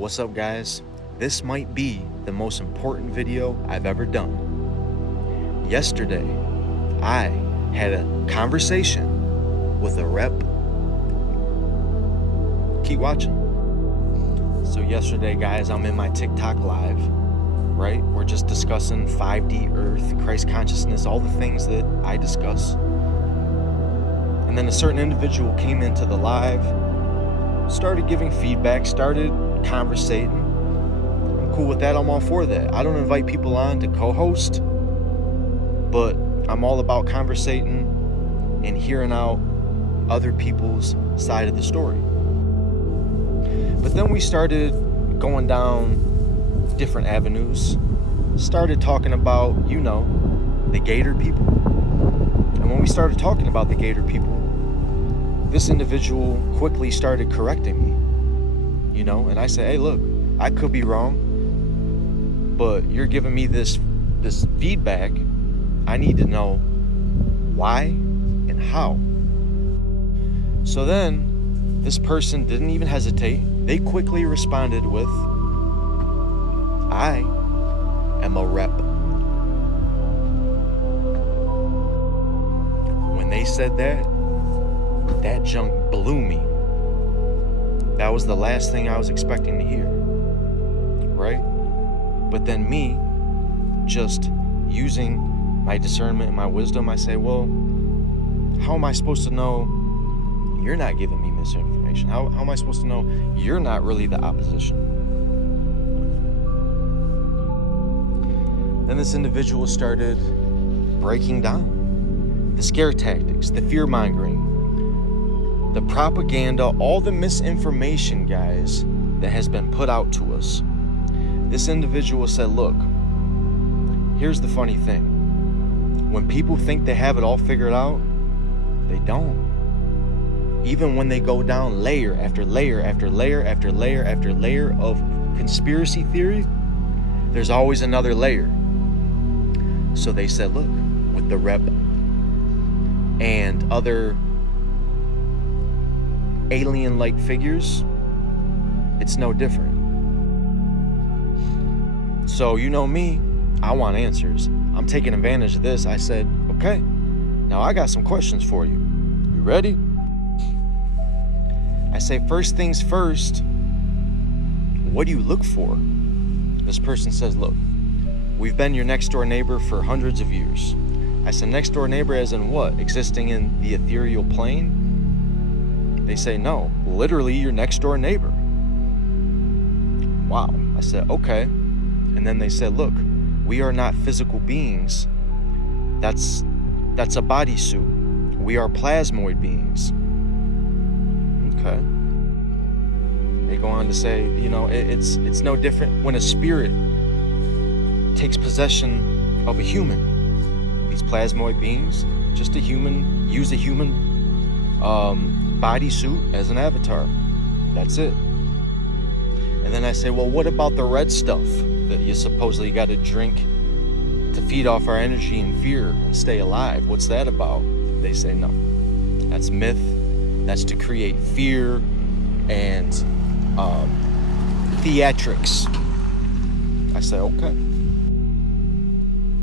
What's up, guys? This might be the most important video I've ever done. Yesterday, I had a conversation with a rep. Keep watching. So yesterday, guys, I'm in my TikTok live, right? We're just discussing 5D Earth, Christ consciousness, all the things that I discuss. And then a certain individual came into the live, started giving feedback, started conversating. I'm cool with that. I'm all for that. I don't invite people on to co-host, but I'm all about conversating and hearing out other people's side of the story. But then we started going down different avenues, started talking about, the Gator people. And when we started talking about the Gator people, this individual quickly started correcting me, and I said, hey, look, I could be wrong, but you're giving me this feedback. I need to know why and how. So then this person didn't even hesitate. They quickly responded with, I am a rep. When they said that junk blew me. That was the last thing I was expecting to hear, right? But then me, just using my discernment and my wisdom, I say, well, how am I supposed to know you're not giving me misinformation? How am I supposed to know you're not really the opposition? Then this individual started breaking down the scare tactics, the fear-mongering, the propaganda, all the misinformation, guys, that has been put out to us. This individual said, look, here's the funny thing. When people think they have it all figured out, they don't. Even when they go down layer after layer after layer after layer after layer of conspiracy theory, there's always another layer. So they said, look, with the rep and other alien-like figures, it's no different. So you know me, I want answers. I'm taking advantage of this. I said, okay, now I got some questions for you. You ready? I say, first things first, what do you look for? This person says, look, we've been your next door neighbor for hundreds of years. I said, next door neighbor as in what? Existing in the ethereal plane? They say, no, literally your next door neighbor. Wow. I said, okay. And then they said, look, we are not physical beings. That's a bodysuit. We are plasmoid beings. Okay. They go on to say, it's no different when a spirit takes possession of a human. These plasmoid beings, just use a human bodysuit as an avatar. That's it. And then I say, well, what about the red stuff that you supposedly got to drink to feed off our energy and fear and stay alive? What's that about? They say, no, that's myth. That's to create fear and theatrics. I said, okay.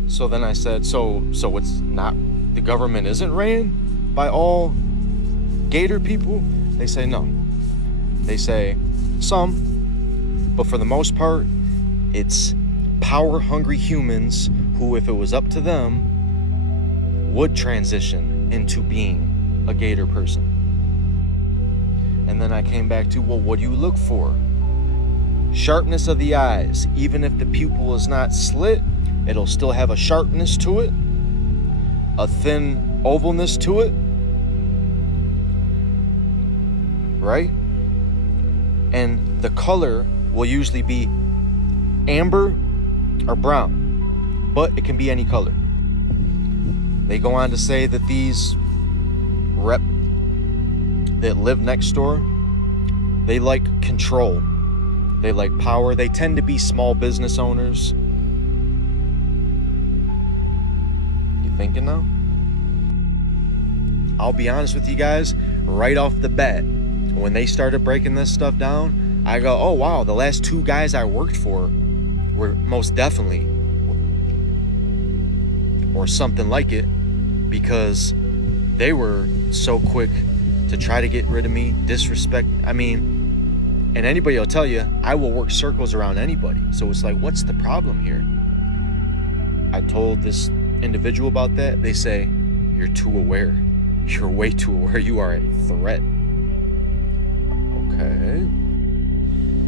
So then I said, so it's not, the government isn't ran by all Gator people? They say no. They say some, but for the most part, it's power-hungry humans who, if it was up to them, would transition into being a Gator person. And then I came back to, well, what do you look for? Sharpness of the eyes. Even if the pupil is not slit, it'll still have a sharpness to it, a thin ovalness to it, right? And the color will usually be amber or brown, but it can be any color. They go on to say that these rep that live next door, they like control, they like power, they tend to be small business owners. You thinking now? I'll be honest with you guys, right off the bat, when they started breaking this stuff down, I go, oh wow, the last 2 guys I worked for were most definitely, or something like it, because they were so quick to try to get rid of me, disrespect. I mean, and anybody will tell you, I will work circles around anybody. So it's like, what's the problem here? I told this individual about that. They say, you're too aware. You're way too aware. You are a threat. Okay.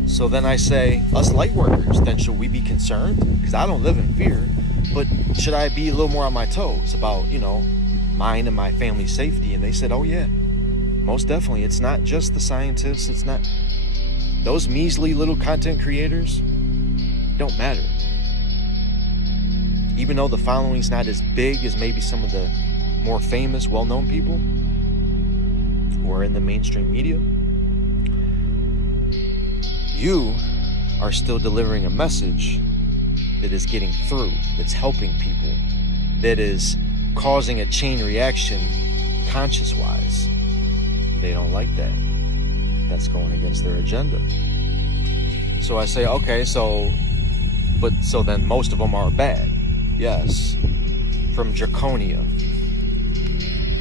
So then I say, us light workers, then should we be concerned? Because I don't live in fear, but should I be a little more on my toes about, mine and my family's safety? And they said, oh yeah, most definitely. It's not just the scientists. It's not those measly little content creators. Don't matter. Even though the following's not as big as maybe some of the more famous, well-known people who are in the mainstream media, you are still delivering a message that is getting through, that's helping people, that is causing a chain reaction conscious-wise. They don't like that. That's going against their agenda. So I say, okay, so then most of them are bad. Yes, from Draconia.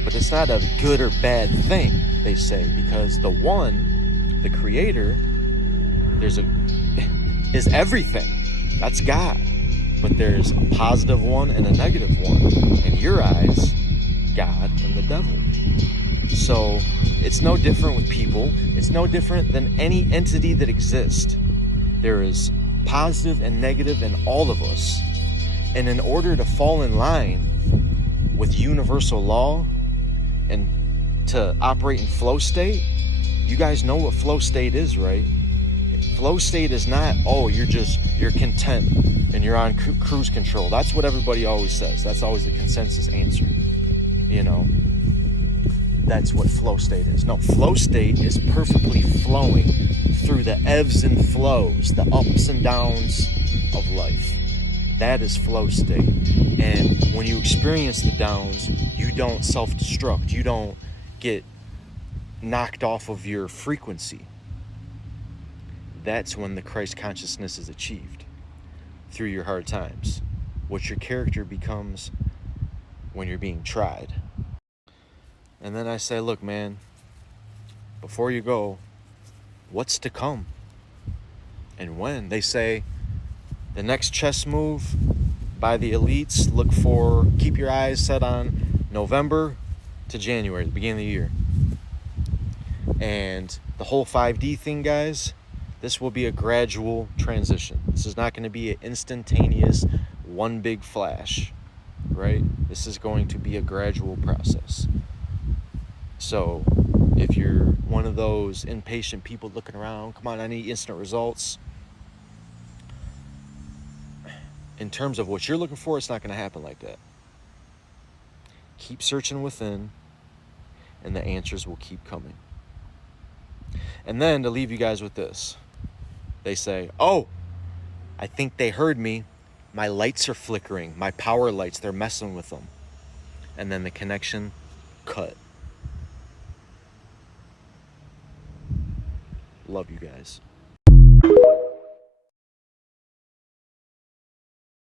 But it's not a good or bad thing, they say, because the one, the creator, is everything. That's God. But there's a positive one and a negative one. In your eyes, God and the devil. So it's no different with people. It's no different than any entity that exists. There is positive and negative in all of us. And in order to fall in line with universal law and to operate in flow state, you guys know what flow state is, right? Flow state is not, you're content and you're on cruise control. That's what everybody always says. That's always the consensus answer. That's what flow state is. No, flow state is perfectly flowing through the ebbs and flows, the ups and downs of life. That is flow state. And when you experience the downs, you don't self-destruct. You don't get knocked off of your frequency. That's when the Christ consciousness is achieved, through your hard times. What your character becomes when you're being tried. And then I say, look, man, before you go, what's to come? And when? They say, the next chess move by the elites, keep your eyes set on November to January, the beginning of the year. And the whole 5D thing, guys, this will be a gradual transition. This is not going to be an instantaneous, one big flash, right? This is going to be a gradual process. So if you're one of those impatient people looking around, come on, I need instant results. In terms of what you're looking for, it's not going to happen like that. Keep searching within, and the answers will keep coming. And then to leave you guys with this, they say, oh, I think they heard me. My lights are flickering. My power lights, they're messing with them. And then the connection cut. Love you guys.